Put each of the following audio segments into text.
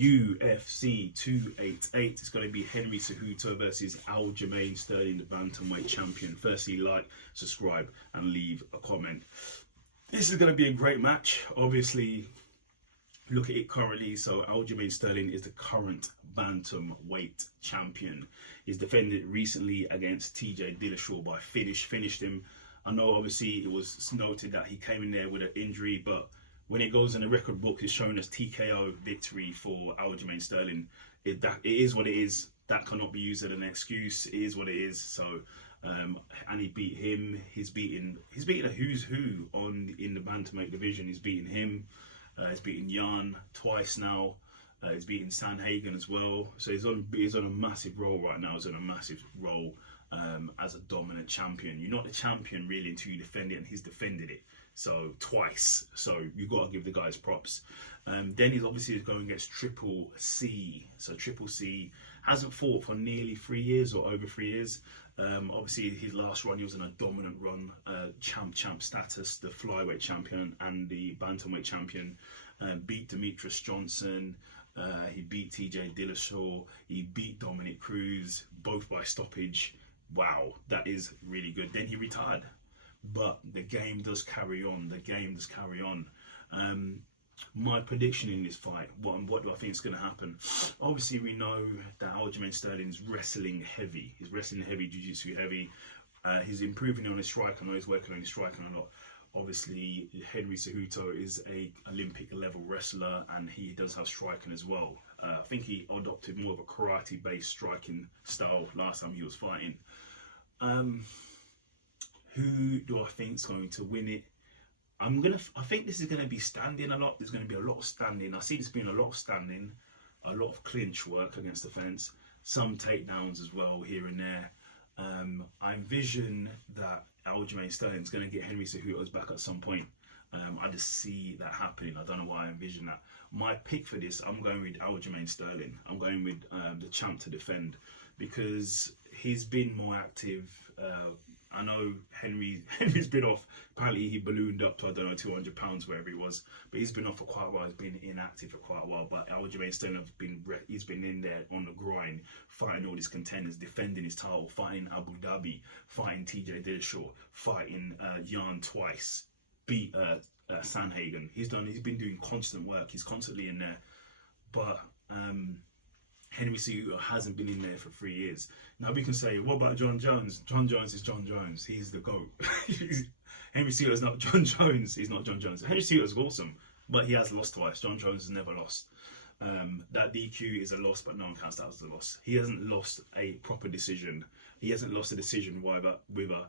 UFC 288. It's going to be Henry Cejudo versus Aljamain Sterling, the bantamweight champion. Firstly, like, subscribe, and leave a comment. This is going to be a great match. Obviously, look at it currently. So Aljamain Sterling is the current bantamweight champion. He's defended recently against TJ Dillashaw by finished him. I know obviously it was noted that he came in there with an injury, but when it goes in the record book, it's shown as TKO victory for Aljamain Sterling. It is what it is. That cannot be used as an excuse. It is what it is. So, and he beat him. He's beaten a who's who in the bantamweight division. He's beaten him. He's beaten Jan twice now. He's beaten Sanhagen as well. So he's on a massive roll right now. He's on a massive roll as a dominant champion. You're not the champion really until you defend it, and he's defended it. So twice. So you got to give the guys props. Then he's obviously going against Triple C. So Triple C hasn't fought for nearly 3 years or over 3 years. Obviously his last run, he was in a dominant run, champ status, the flyweight champion and the bantamweight champion. Beat Demetrius Johnson. He beat TJ Dillashaw. He beat Dominic Cruz, both by stoppage. Wow, that is really good. Then he retired. But the game does carry on. My prediction in this fight, what do I think is going to happen? Obviously, we know that Aljamain Sterling's wrestling heavy. He's wrestling heavy, jiu-jitsu heavy. He's improving on his strike. I know he's working on his striking a lot. Obviously, Henry Cejudo is a Olympic level wrestler, and he does have striking as well. I think he adopted more of a karate-based striking style last time he was fighting. Who do I think is going to win it? I think this is going to be standing a lot. There's going to be a lot of standing. I see there's been a lot of standing, a lot of clinch work against the fence, some takedowns as well here and there. I envision that Aljamain Sterling is going to get Henry Cejudo's back at some point. I just see that happening. I don't know why I envision that. My pick for this, I'm going with Aljamain Sterling. I'm going with the champ to defend because he's been more active. I know Henry's been off. Apparently he ballooned up to, I don't know, 200 pounds, wherever he was. But he's been off for quite a while. He's been inactive for quite a while. But Aljamain Sterling he's been in there on the grind, fighting all these contenders, defending his title, fighting Abu Dhabi, fighting TJ Dillashaw, fighting Jan twice, beat Sanhagen. He's been doing constant work. He's constantly in there. But Henry Cejudo hasn't been in there for 3 years. Now we can say, what about John Jones? John Jones is John Jones. He's the GOAT. Henry Cejudo is not John Jones. He's not John Jones. Henry Cejudo is awesome, but he has lost twice. John Jones has never lost. That DQ is a loss, but no one counts that as a loss. He hasn't lost a proper decision. He hasn't lost a decision with a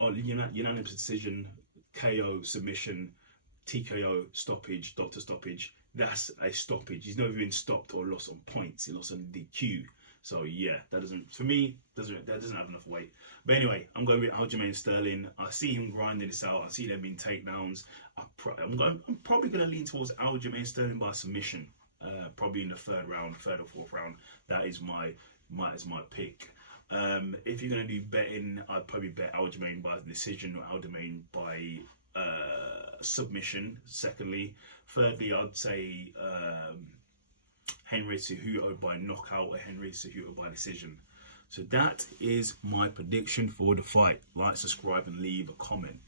unanimous decision, KO, submission, TKO, stoppage, doctor stoppage. That's a stoppage. He's never been stopped or lost on points. He lost on DQ. So yeah, that doesn't have enough weight. But anyway, I'm going with Aljamain Sterling. I see him grinding this out. I see there being takedowns. I'm probably going to lean towards Aljamain Sterling by submission. Probably in the third or fourth round. That is my pick. If you're going to do betting, I'd probably bet Aljamain by decision or Aljamain by submission. Secondly, thirdly, I'd say Henry Cejudo by knockout or Henry Cejudo by decision. So that is my prediction for the fight. Like, subscribe, and leave a comment.